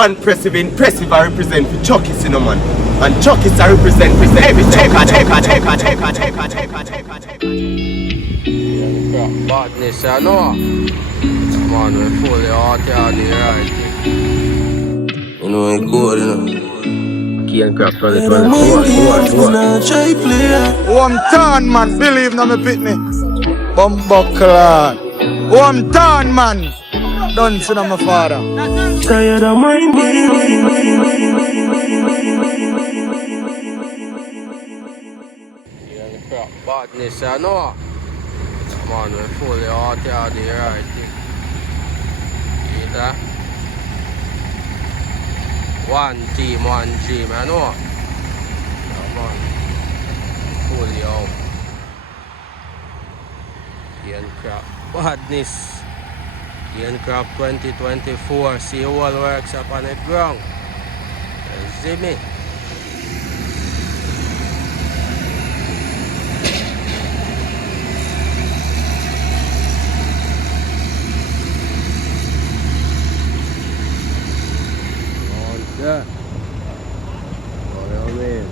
one impressive I represent for Chucky Cinnamon. And Chucky I represent everything. Badness, I know. Man, we're fully out here, right? You know, it's good, you know. Can't craft 2024. I'm done, man. Believe no me pitney. Bumbuckler. I'm done, man. Don't see no my father. Tired of my Can't craft badness, I know. Man, we're fully out here, right? See that? One team, one dream, I know. Come on. Fully out. Craft badness. Craft 2024. See all works up on the ground. You see me? Yeah. Oh, you mean?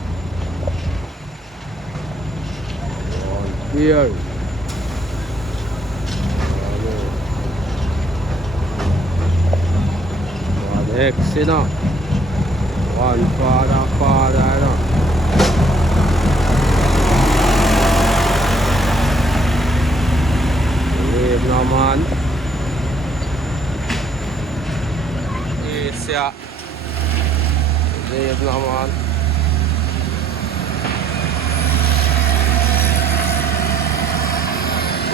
On here. One X, you know. One father, you know. Leave no man. Yes, yeah. Leave no man.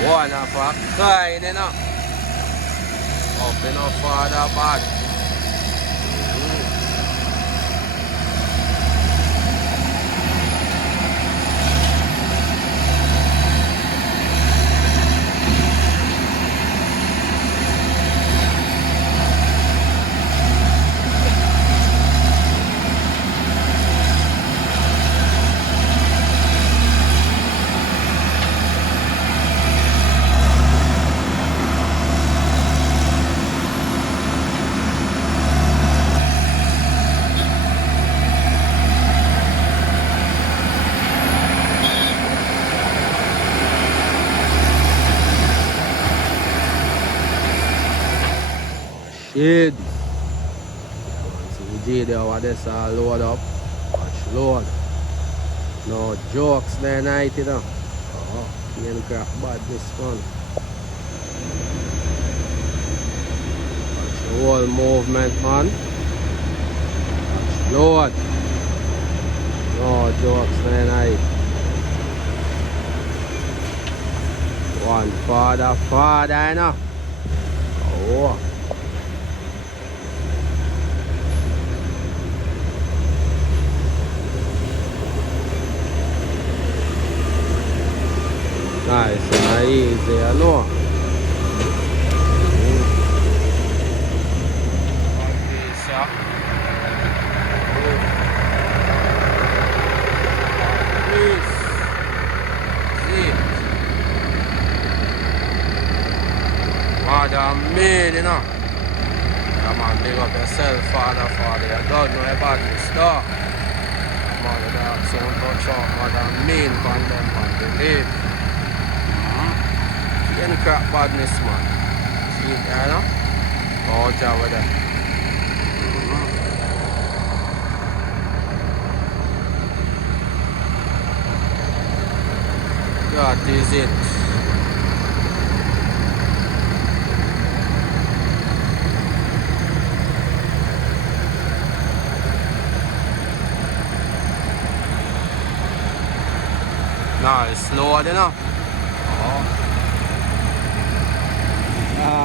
One of a kind, you know. Up in a father bad. Shit. See there what this all load up. Watch load. No jokes there night, you know. Oh, can't craft bad this one. Watch the whole movement, man. Watch load. No jokes there night. One father, you know. Oh. Nice and easy, I know. Father, man, you know. Come on, big up yourself, father. You don't know about this stuff. Come on, the dog sound touch off, mother, mean from them, man, believe. Can't crack badness, man. See it there, no? Out here with them. That is it. Nice, slow, you know?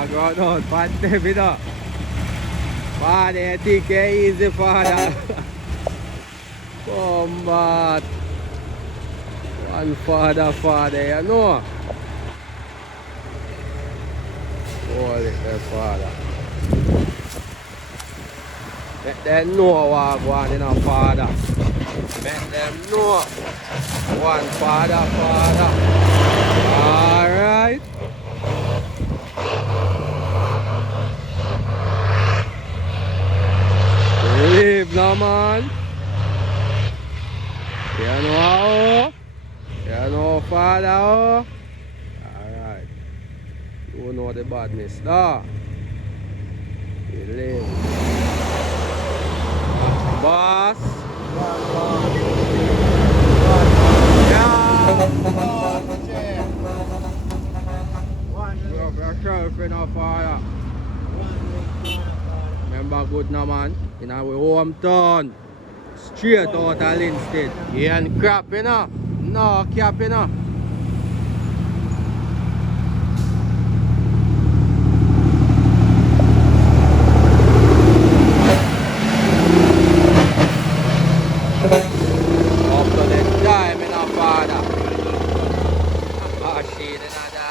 Go down, bad baby, no. Father, take it easy, father. Come back. One father, you know. Holy father. Let them know what I want, you know, father. Let them know. One father. Alright. now, man. You know how? You know father how? Alright. You know the badness now. You live. Boss. Father. Remember good now, man. In our hometown. Straight out of Linstead. You ain't crap, you know? No cap, you know? Up to the time, you know, father. Oh, shit, another.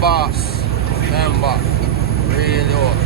Boss, remember, really old.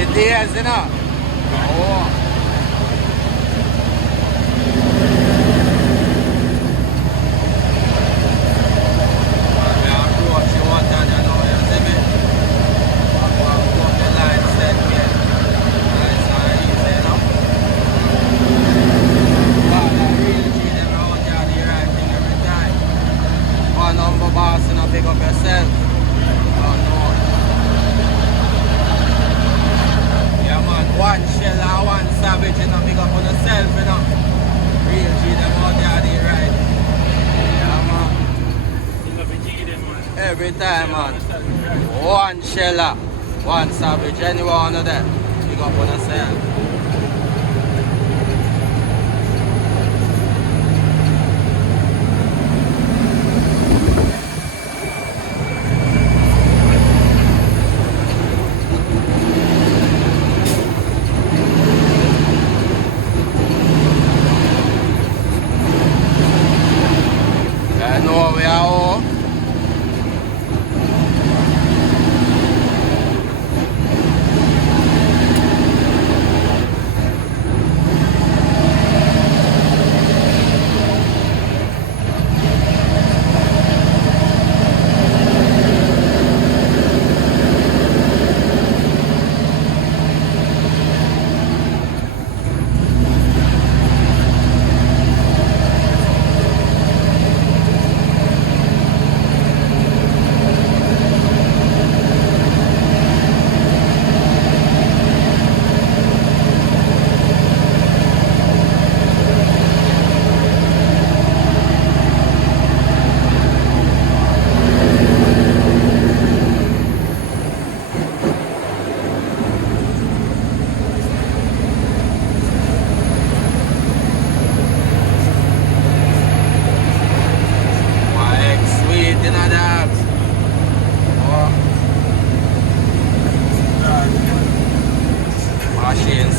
Early days, you know. Oh. Big up yourself. Oh no. Yeah man, one shell and one savage, you know, big up on yourself, you know. Real G them out there, they right. Yeah man. Every time man. One sheller, one savage, anyone of them. Big up on yourself.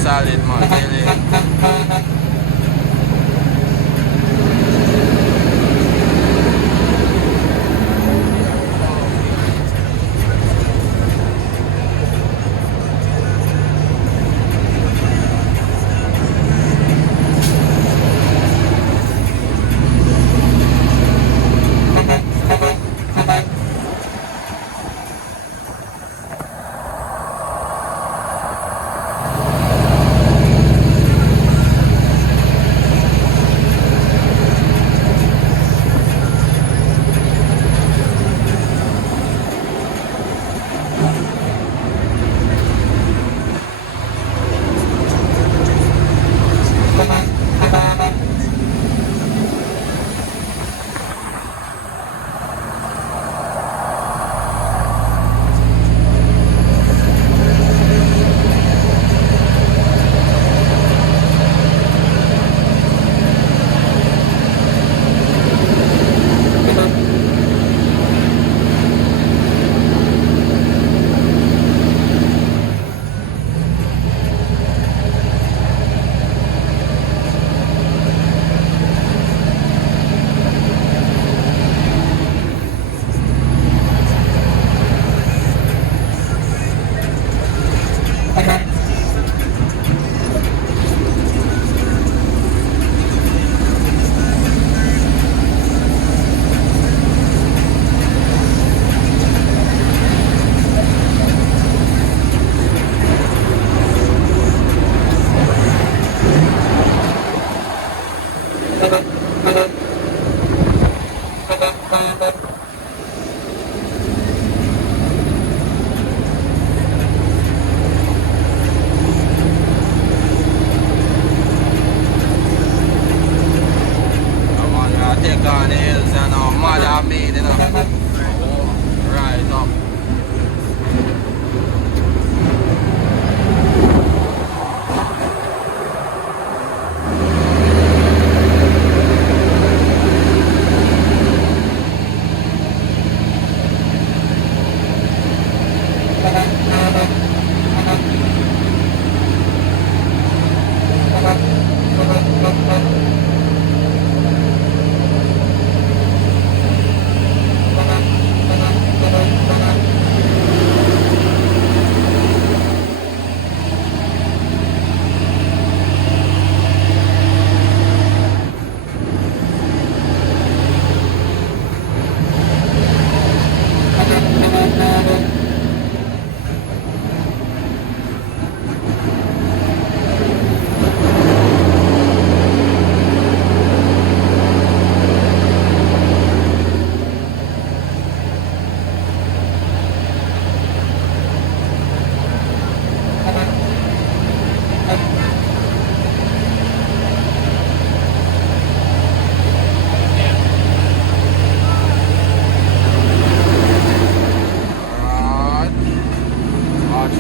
Solid man, really.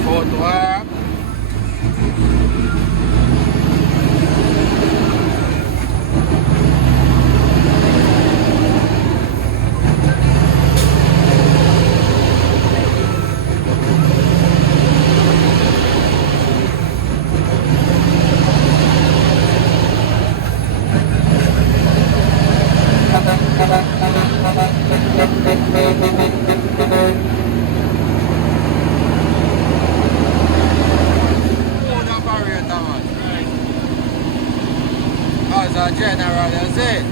Footwork. General, that's it.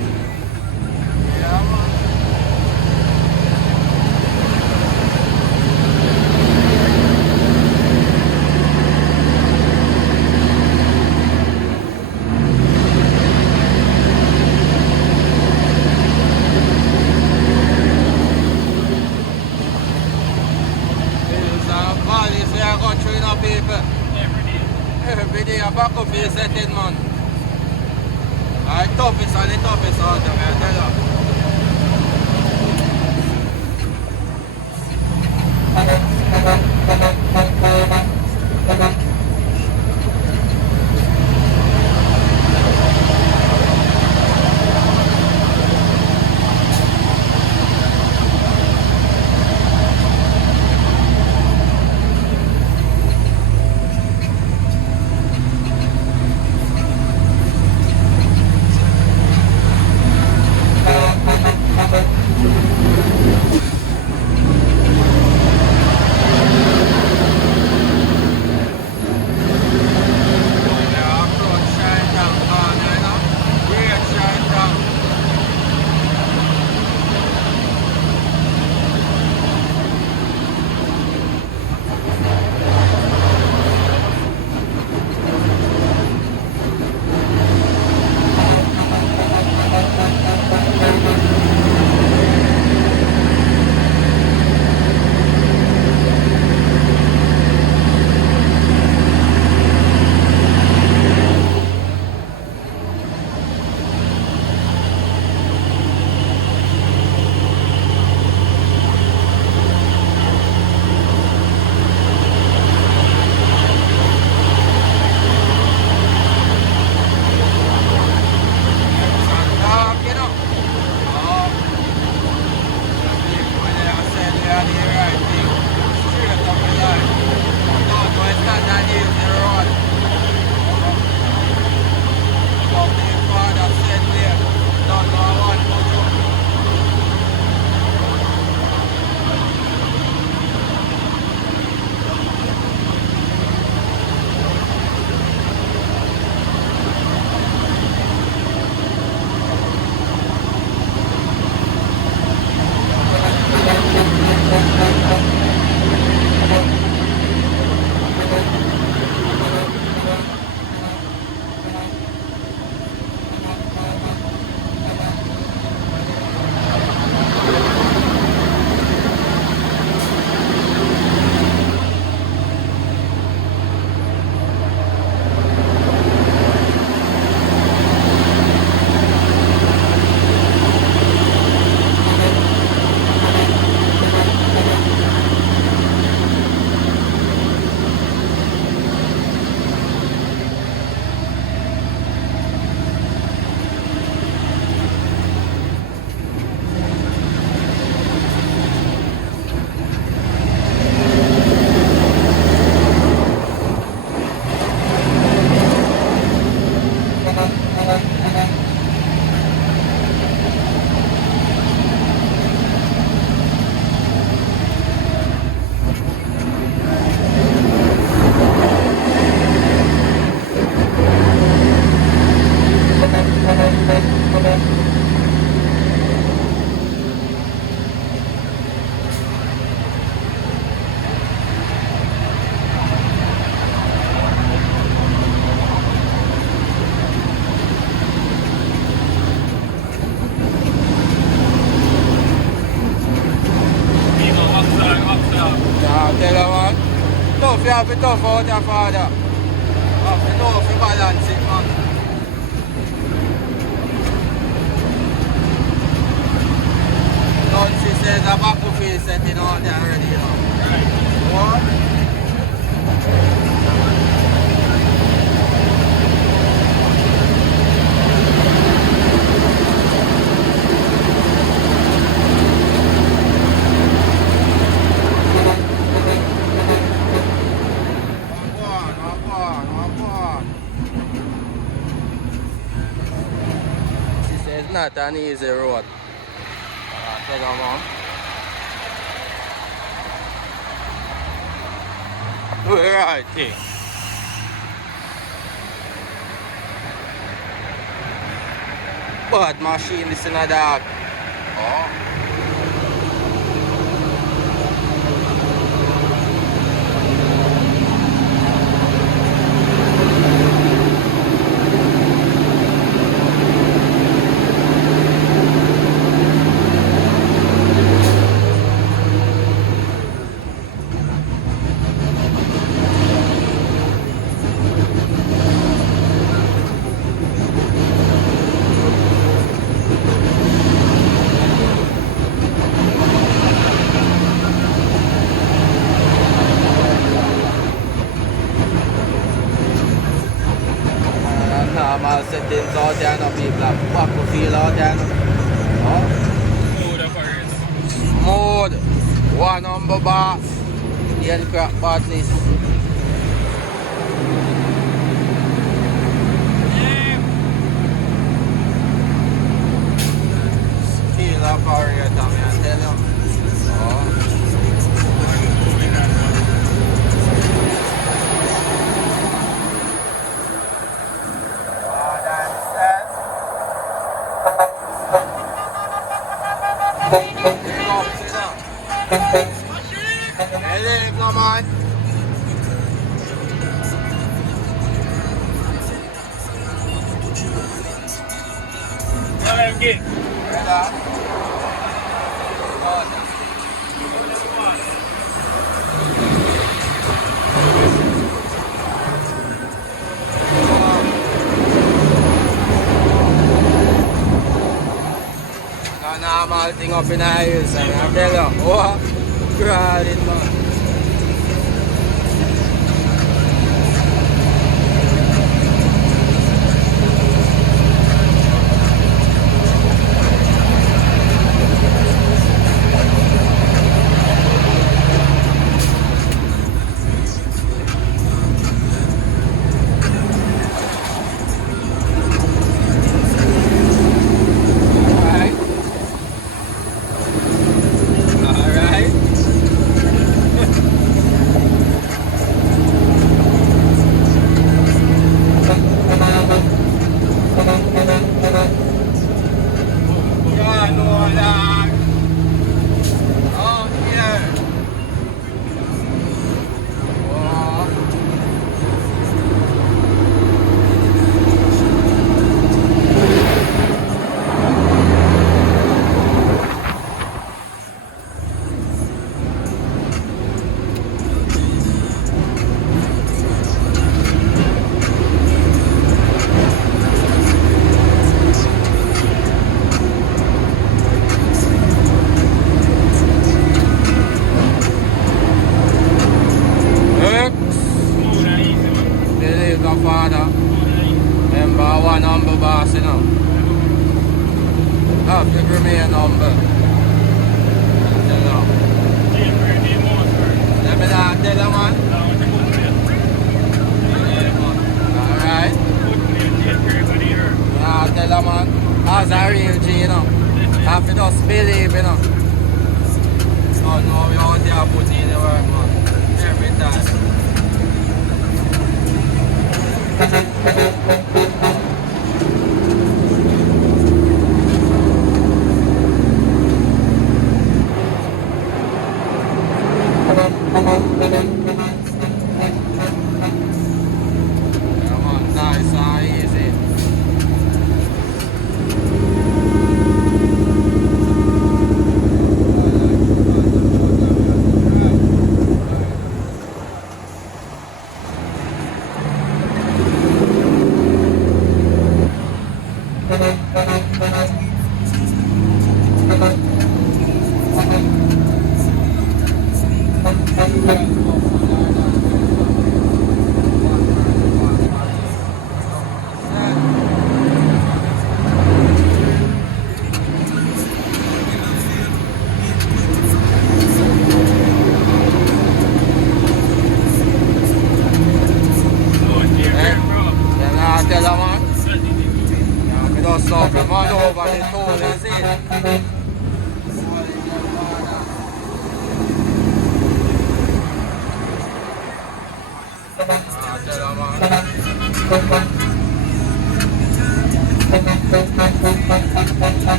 Yeah, man. It's a Vale, so I got train up people. Every day I back up here setting, man. The toughest and the toughest out there, I tell you. You have to tough out your father. You have to know if you balance it, man. She says a back of face setting out there already, you know. Right. What? not an easy road. Tell you, man. Right thing. Bad machine, this in a dog. Oh. Normal settings out there, no people have battlefield out there. No? Smooth. One number boss. Yen Craft Badness. Skill operator, me I tell you. Oh. Hey, come on. Normal thing up in the hills, I tell you. Oh, crowded, man. it all, is it?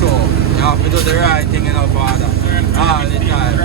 You have to do the right thing, you know, father. All the time.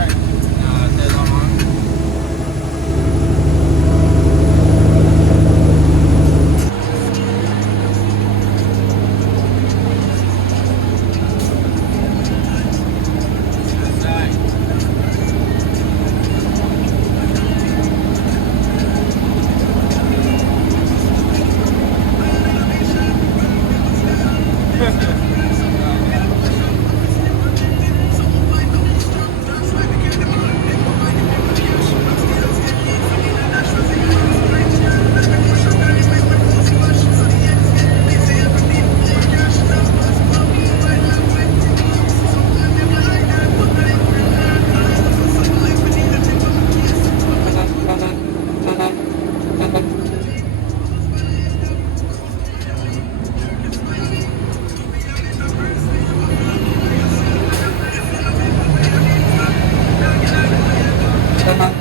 Tell them,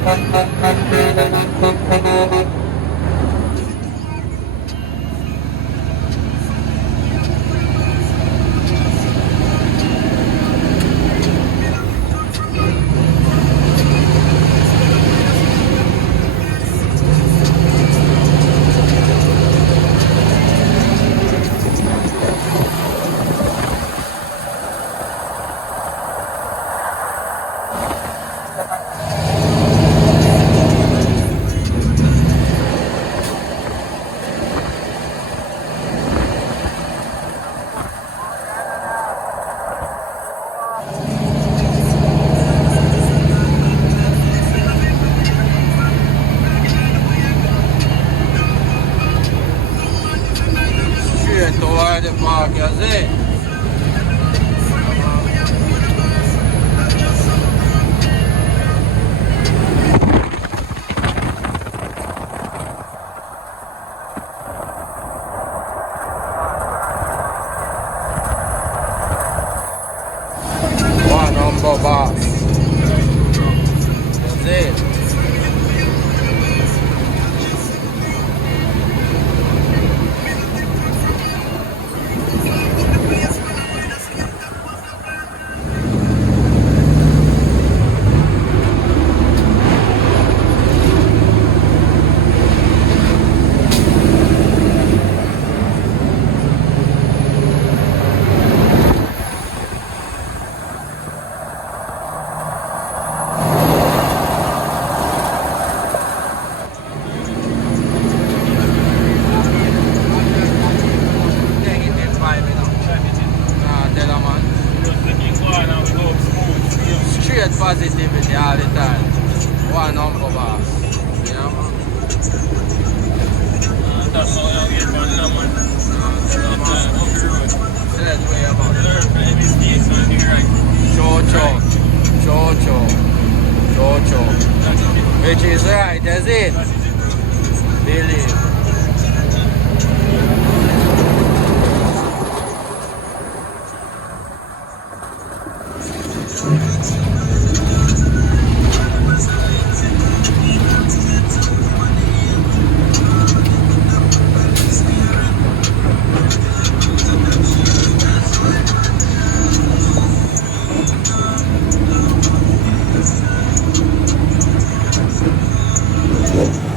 man. The park, you see? One number box. You see? Positivity all the time. One number boss. You know, man? That's how you get one number. That's the way about it. Learn from mistakes on the right. Cho. Which is right, that's it. Believe. Yeah.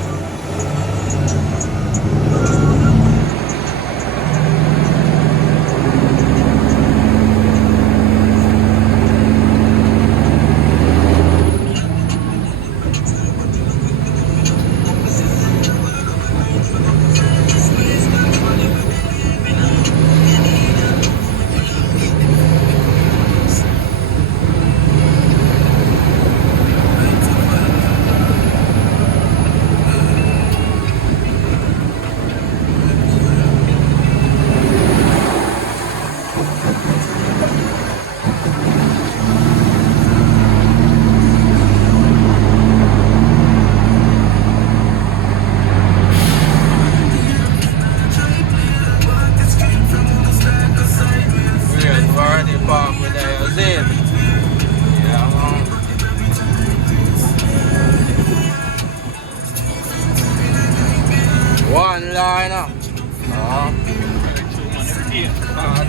one line.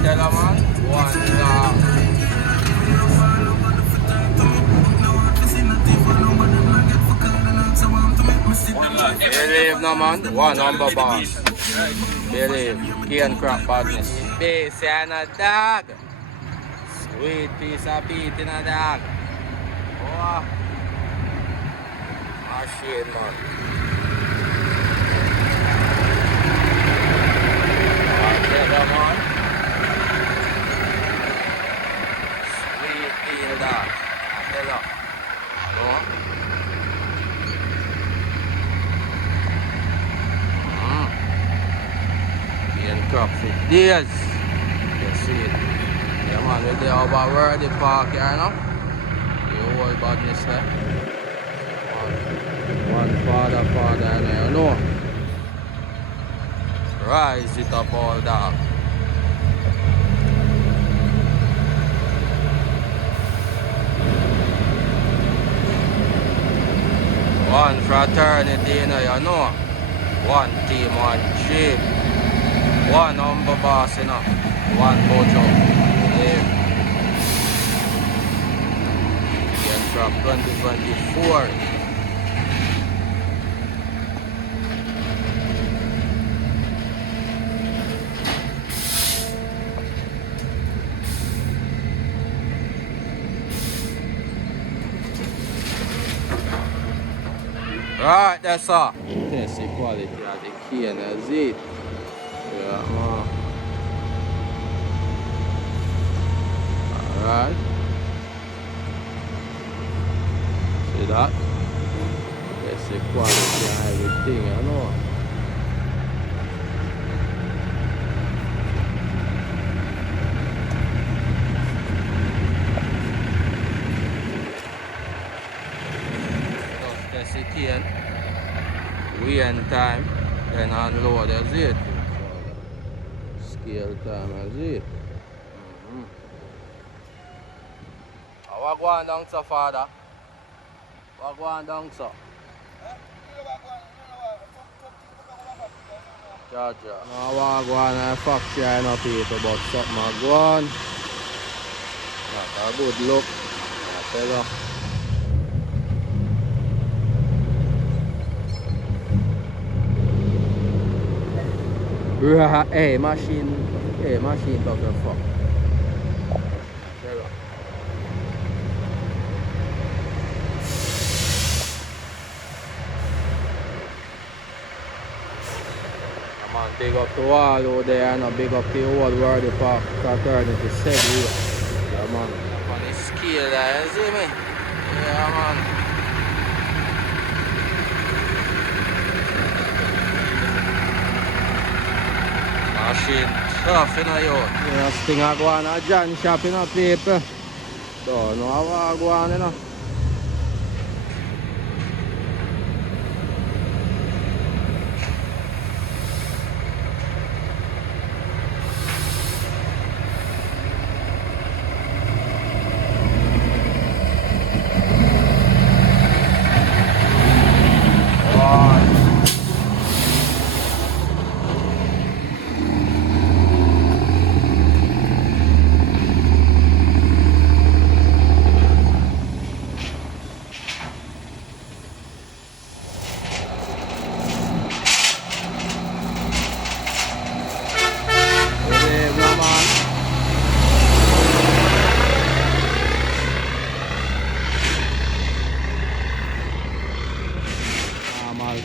Tell her, man. One line. Believe no man, one number boss. Believe, cane crop badness. Base and a dog. Sweet piece of beat in a dog. Oh, machine man. Tell her man. Sweet piece of dog. Tell her. Oh. Crop for days. You see it. Yeah man, we're there over where the park here now. The whole badness there. One father, and you know. Rise it up all dog. One fraternity, you know. One team, one shape. One number boss, you know. One mojo. Yeah. Again from 2024. Right, that's all. Test the quality of the cane, that's it. Yeah, man. Alright. See that? That's the quality of everything, you know. Just test the cane. Weigh time, then unload, that's it. Scale time, that's it. What go on down, sir, father? What go on down, sir? Jaja. No, I want to go on a factory and not people, but something I go on. Not a good look. I tell you. Right, hey, machine talk the fuck. Man, big up to all over there and big up to the whole world the park fraternity segway. Yeah man. Up on the scale there, you see me? Yeah man. Machine tough in a yacht. Yeah, this thing I go on a John shop in a paper. So no I go on you know.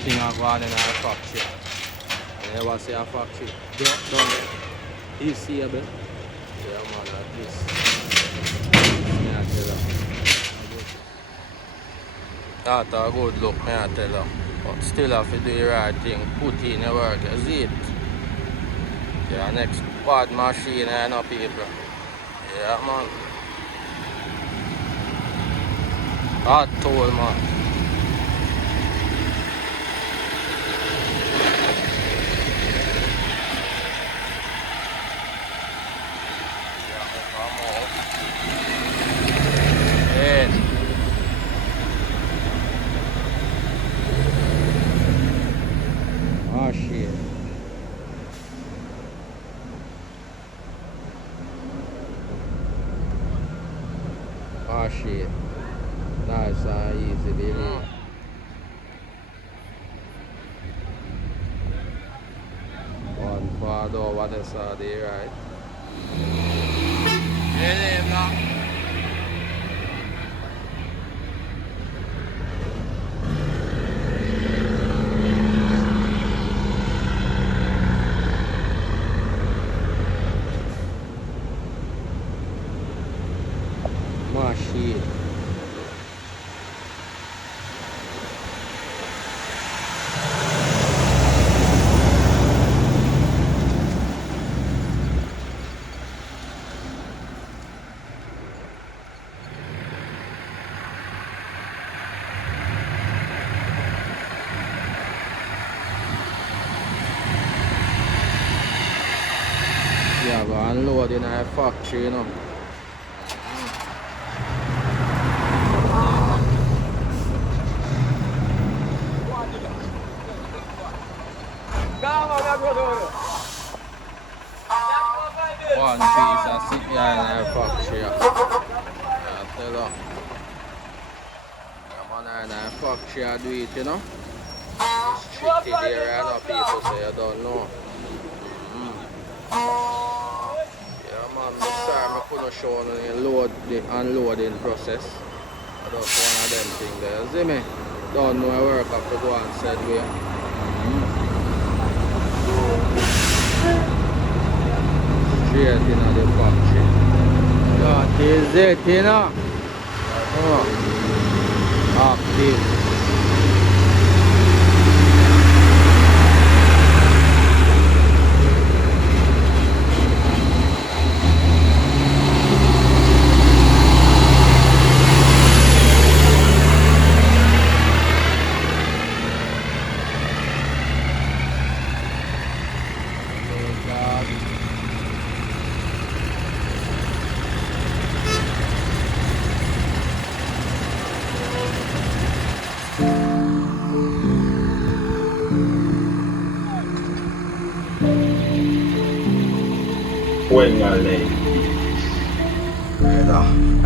Thing I go on in a factory. I never say a factory. Don't you see a bit? Yeah man, like this. That's a good look, may I tell you. But still have to do the right thing. Put in your work, you see it? Yeah, next bad machine and no people. Yeah man. Hard tool man. Oh shit. shit. Nice and easy, baby. One forward over the side there, right? Yeah, block. My shit. Yeah, but unload in a factory, you know. One piece of sit behind a factory. I tell you. Yeah, man, in a factory I do it, you know. It's tricky there, I know people say you don't know. Yeah, man, I'm sorry I couldn't show the unloading process. That's one of them things there. You see me? Don't know I work have to go and said way. Straight in the factory. That is it, you know? Oh. Active. When you're late. Yeah.